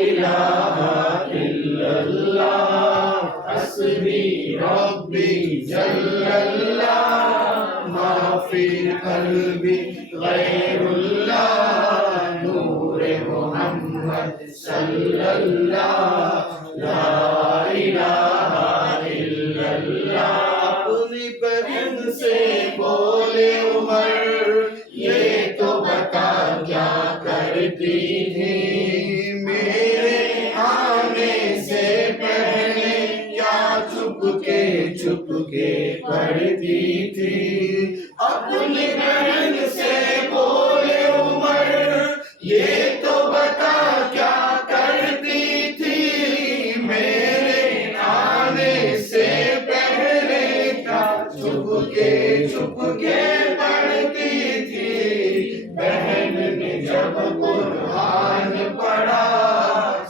إله إلا الله حسبي ربي جل الله ما في قلبي غير الله نور محمد صلی اللہ لا الہ الا اللہ اپنی بہن سے بولے عمر یہ تو بتا کیا کرتی تھی میرے آنے سے پہلے کیا چھپ کے پڑھتی تھی اپنی بہن سے بولے عمر یہ تو بتا کیا کرتی تھی میرے آنے سے پہلے کیا چھپ کے پڑھتی تھی بہن نے جب قرآن پڑھا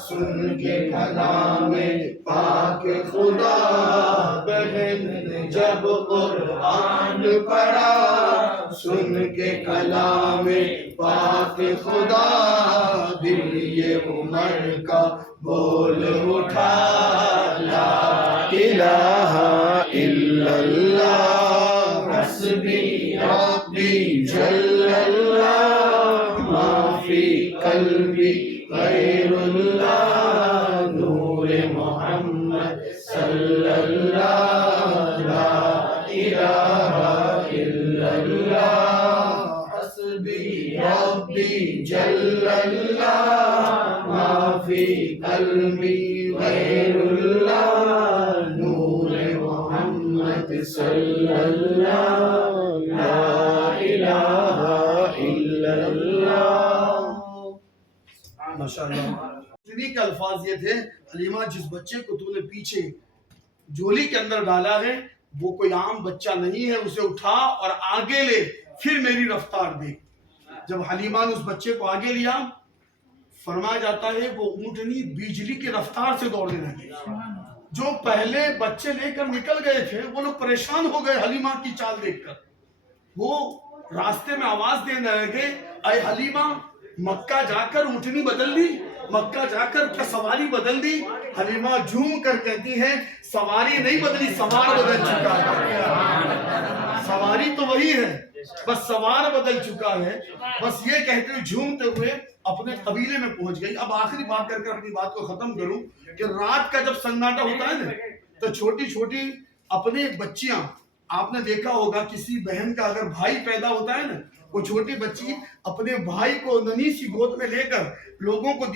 سن کے کلام پاک خدا بہن نے جب قرآن پڑھا سن کے کلام پاک خدا دل یہ عمر کا بول اٹھا لا الہ الا اللہ حسبی ربی جل اللہ ما فی قلبی غیر اللہ نور محمد صلی اللہ لا الہ الا اللہ حسبی ربی جل اللہ ما فی قلبی غیر اللہ نور محمد صلی اللہ لا الہ الا اللہ ماشاءاللہ کے الفاظ یہ تھے حلیمہ جس بچے کو تو نے پیچھے جولی کے اندر ڈالا ہے وہ کوئی عام بچہ نہیں ہے اسے اٹھا اور آگے لے پھر میری رفتار دیکھ جب حلیمہ نے اس بچے کو آگے لیا فرمایا جاتا ہے وہ اونٹنی بجلی کی رفتار سے دوڑنے لگے جو پہلے بچے لے کر نکل گئے تھے وہ لوگ پریشان ہو گئے حلیمہ کی چال دیکھ کر وہ راستے میں آواز دینے لگے اے حلیمہ مکہ جا کر اونٹنی بدل دی مکہ جا کر کیا سواری بدل دی حلیمہ جھوم کر کہتی ہے سواری نہیں بدلی سوار بدل چکا ہے سواری تو وہی ہے بس سوار بدل چکا ہے بس یہ کہتے ہوئے جھومتے ہوئے اپنے قبیلے میں پہنچ گئی اب آخری بات کر کے اپنی بات کو ختم کروں کہ رات کا جب سناٹا ہوتا ہے نا تو چھوٹی چھوٹی اپنے بچیاں آپ نے دیکھا ہوگا کسی بہن کا اگر بھائی پیدا ہوتا ہے نا وہ چھوٹی بچی اپنے بھائی کو ننھی سی گود میں لے کر لوگوں کو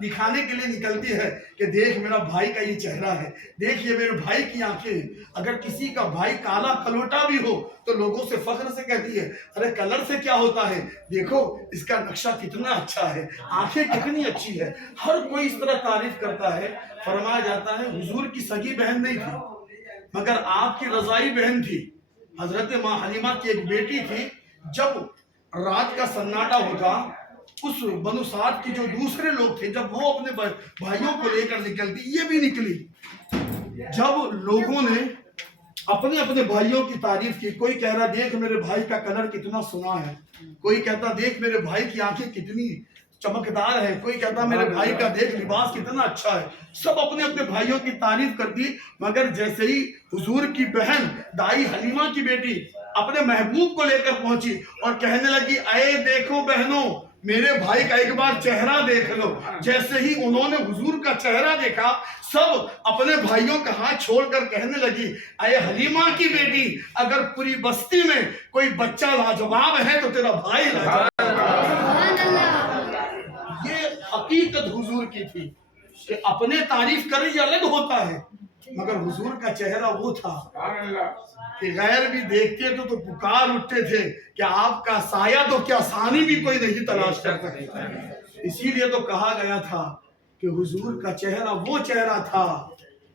دکھانے کے لیے نکلتی ہے کہ دیکھ میرا بھائی کا یہ چہرہ ہے دیکھ یہ میرے بھائی کی آنکھیں اگر کسی کا بھائی کالا کلوٹا بھی ہو تو لوگوں سے فخر سے کہتی ہے ارے کلر سے کیا ہوتا ہے دیکھو اس کا نقشہ کتنا اچھا ہے آنکھیں کتنی اچھی ہے ہر کوئی اس طرح تعریف کرتا ہے فرمایا جاتا ہے حضور کی سگی بہن نہیں تھی مگر آپ کی رضائی بہن تھی حضرت ماں حلیمہ کی ایک بیٹی تھی جب رات کا سناٹا ہوتا اس بنو سعد کی جو دوسرے لوگ تھے جب وہ اپنے بھائیوں کو لے کر نکلتی یہ بھی نکلی جب لوگوں نے اپنے اپنے بھائیوں کی تعریف کی کوئی کہہ رہا دیکھ میرے بھائی کا کلر کتنا سنا ہے کوئی کہتا دیکھ میرے بھائی کی آنکھیں کتنی چمکدار ہے کوئی کہتا میرے بھائی کا دیکھ لباس کتنا اچھا ہے سب اپنے اپنے بھائیوں کی تعریف کرتی مگر جیسے ہی حضور کی بہن دائی حلیمہ کی بیٹی اپنے محبوب کو لے کر پہنچی اور کہنے لگی اے دیکھو بہنوں میرے بھائی کا ایک بار چہرہ دیکھ لو جیسے ہی انہوں نے حضور کا چہرہ دیکھا سب اپنے بھائیوں کا ہاتھ چھوڑ کر کہنے لگی اے حلیمہ کی بیٹی اگر پوری بستی میں کوئی بچہ لاجواب ہے تو تیرا بھائی لاجواب یہ حقیقت حضور کی تھی کہ اپنے تعریف کریں یہ الگ ہوتا ہے مگر حضور کا چہرہ وہ تھا کہ غیر بھی دیکھتے تو پکار اٹھتے تھے کہ آپ کا سایہ تو کیا ثانی بھی کوئی نہیں تلاش کر سکتا اسی لیے تو کہا گیا تھا کہ حضور کا چہرہ وہ چہرہ تھا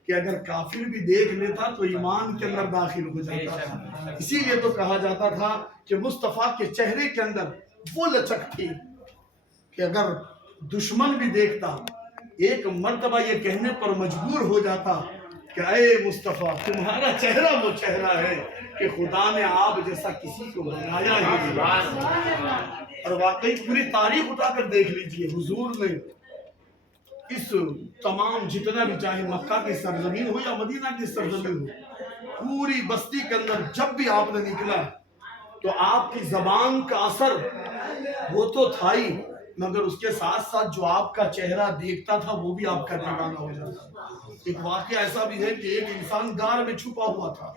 کہ اگر کافر بھی دیکھ لیتا تو ایمان کے اندر داخل ہو جاتا تھا اسی لیے تو کہا جاتا تھا کہ مصطفیٰ کے چہرے کے اندر وہ لچک تھی کہ اگر دشمن بھی دیکھتا ایک مرتبہ یہ کہنے پر مجبور ہو جاتا کہ اے مصطفیٰ تمہارا چہرہ وہ چہرہ ہے کہ خدا نے آپ جیسا کسی کو بنایا ہی نہیں اور واقعی پوری تاریخ اٹھا کر دیکھ لیجئے حضور نے اس تمام جتنا بھی چاہے مکہ کی سرزمین ہو یا مدینہ کی سرزمین ہو، پوری بستی کے اندر جب بھی آپ نے نکلا تو آپ کی زبان کا اثر وہ تو تھا ہی، مگر اس کے ساتھ ساتھ جو آپ کا چہرہ دیکھتا تھا وہ بھی آپ کا دیوانہ ہو جاتا۔ ایک واقعہ ایسا بھی ہے کہ ایک انسان غار میں چھپا ہوا تھا،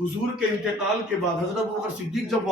حضور کے انتقال کے بعد حضرت ابوبکر صدیق جب